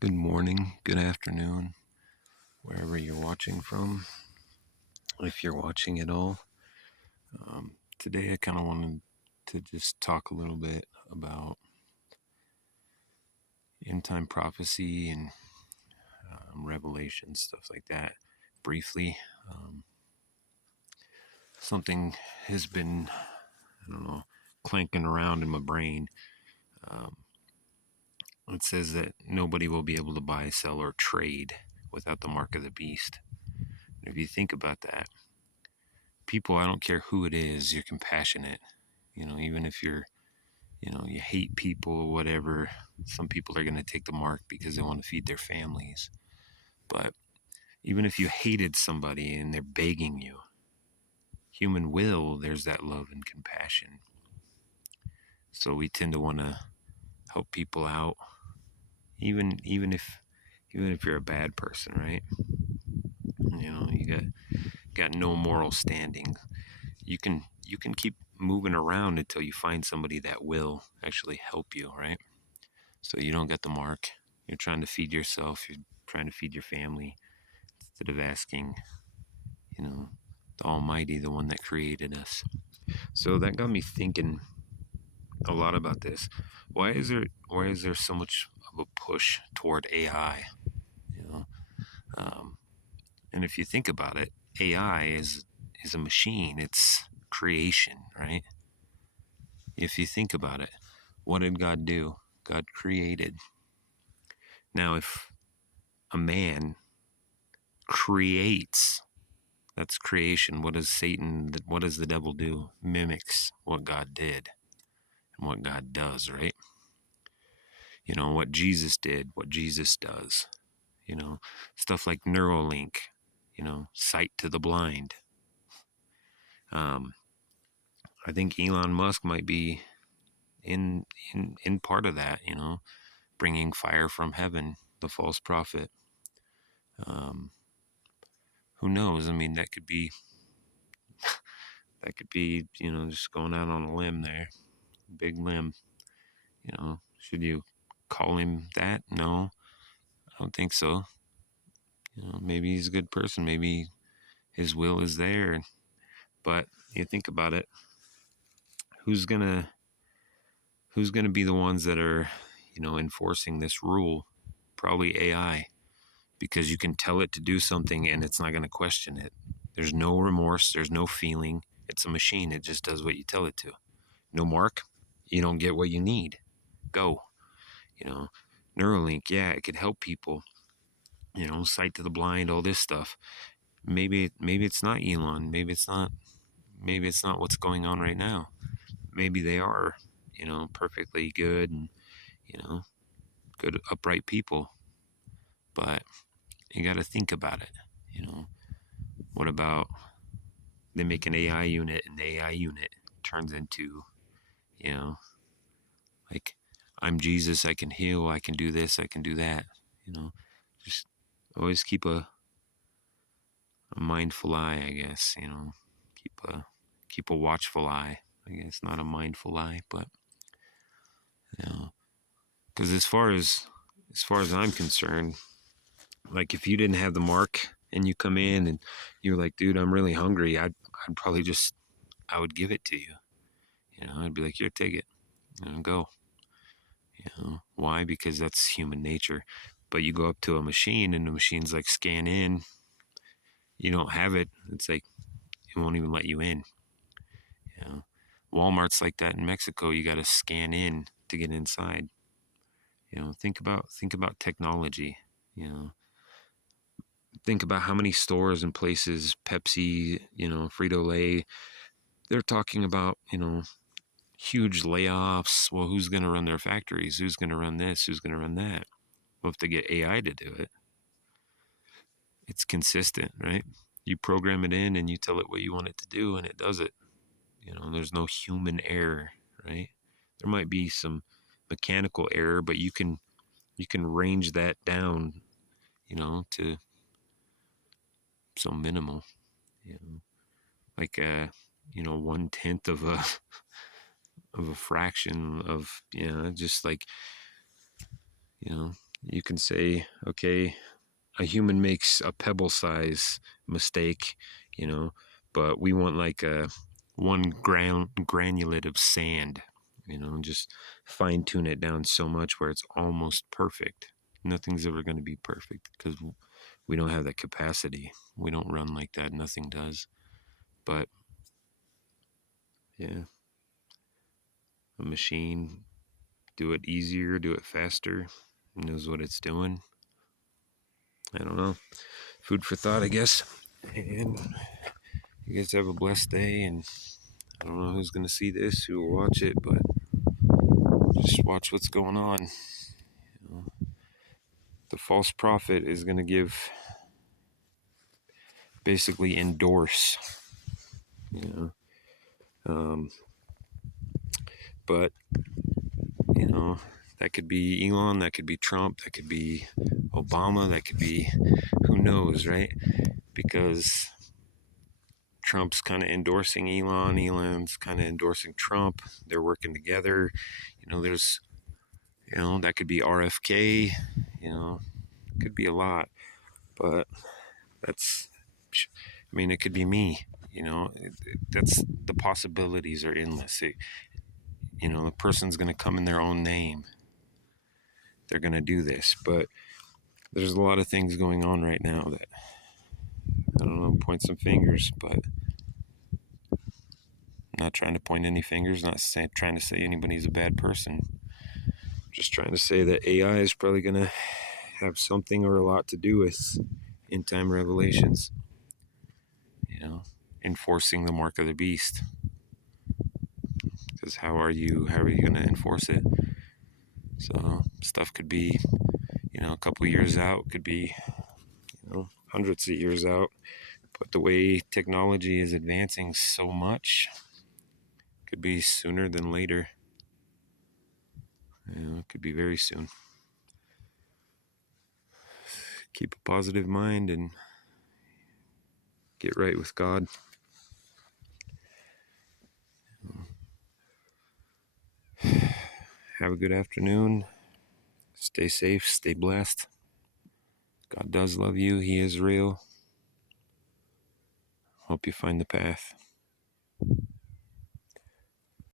Good morning, good afternoon, wherever you're watching from, if you're watching at all. Today, I kind of wanted to just talk a little bit about end time prophecy and revelation, stuff like that, briefly. Something has been, I don't know, clanking around in my brain. Um, it says that nobody will be able to buy, sell, or trade without the mark of the beast. If you think about that, people, I don't care who it is, you're compassionate. Even if you hate people or whatever, some people are going to take the mark because they want to feed their families. But even if you hated somebody and they're begging you, human will, there's that love and compassion. So we tend to want to help people out, even if you're a bad person, right? You got no moral standing. You can keep moving around until you find somebody that will actually help you, right? So you don't get the mark. You're trying to feed yourself. You're trying to feed your family instead of asking, the Almighty, the one that created us. So that got me thinking a lot about this. Why is there so much of a push toward AI? You know, um, and if you think about it, AI is a machine. It's creation, right? If you think about it, what did God do? God created. Now, if a man creates, that's creation. What does the devil do? Mimics what God did and what God does, right? What Jesus did, what Jesus does, you know, stuff like Neuralink, sight to the blind. Um, I think Elon Musk might be in, in part of that, bringing fire from heaven, the false prophet. Um, who knows? I mean, that could be, just going out on a limb there, big limb. Should you call him that? No, I don't think so. Maybe he's a good person. Maybe his will is there. But you think about it, who's gonna who's gonna be the ones that are, enforcing this rule? Probably AI, because you can tell it to do something and it's not gonna question it. There's no remorse. There's no feeling. It's a machine. It just does what you tell it to. No mark. You don't get what you need. Go. You know, Neuralink. Yeah, it could help people. Sight to the blind. All this stuff. Maybe it's not Elon. Maybe it's not what's going on right now. Maybe they are, perfectly good and, you know, good, upright people. But you got to think about it. What about they make an AI unit and the AI unit turns into, you know, like, I'm Jesus, I can heal, I can do this, I can do that. Just always keep a mindful eye, I guess. Keep a watchful eye. I guess not a mindful eye, but because as far as I'm concerned, like if you didn't have the mark and you come in and you're like, dude, I'm really hungry, I'd probably just I would give it to you. I'd be like, here, take it, go. Why? Because that's human nature. But you go up to a machine and the machine's like, scan in. You don't have it. It's like it won't even let you in. You know, Walmart's like that in Mexico. You got to scan in to get inside. Think about technology. You know, think about how many stores and places, Pepsi, Frito-Lay, they're talking about, huge layoffs. Well, who's going to run their factories? Who's going to run this? Who's going to run that? Well, if they get AI to do it, it's consistent, right? You program it in and you tell it what you want it to do and it does it. There's no human error, right? There might be some mechanical error, but you can range that down, to so minimal, you know, like 1/10 of a fraction of, just like, You can say, okay, a human makes a pebble size mistake, but we want like a one granulate of sand, just fine tune it down so much where it's almost perfect. Nothing's ever going to be perfect because we don't have that capacity. We don't run like that. Nothing does. But yeah, a machine, do it easier, do it faster, knows what it's doing. I don't know. Food for thought, I guess. And you guys have a blessed day. And I don't know who's going to see this, who will watch it, but just watch what's going on. The false prophet is going to basically endorse, but, that could be Elon, that could be Trump, that could be Obama, that could be who knows, right? Because Trump's kind of endorsing Elon, Elon's kind of endorsing Trump. They're working together. There's, that could be RFK, could be a lot, but it could be me, that's the possibilities are endless. The person's going to come in their own name. They're going to do this, but there's a lot of things going on right now that, I don't know, point some fingers, but I'm not trying to point any fingers, trying to say anybody's a bad person. Just trying to say that AI is probably going to have something or a lot to do with end time revelations, enforcing the mark of the beast. Because how are you going to enforce it? So stuff could be, a couple years out, could be, hundreds of years out. But the way technology is advancing so much, could be sooner than later. It could be very soon. Keep a positive mind and get right with God. Have a good afternoon. Stay safe, stay blessed. God does love you. He is real. Hope you find the path.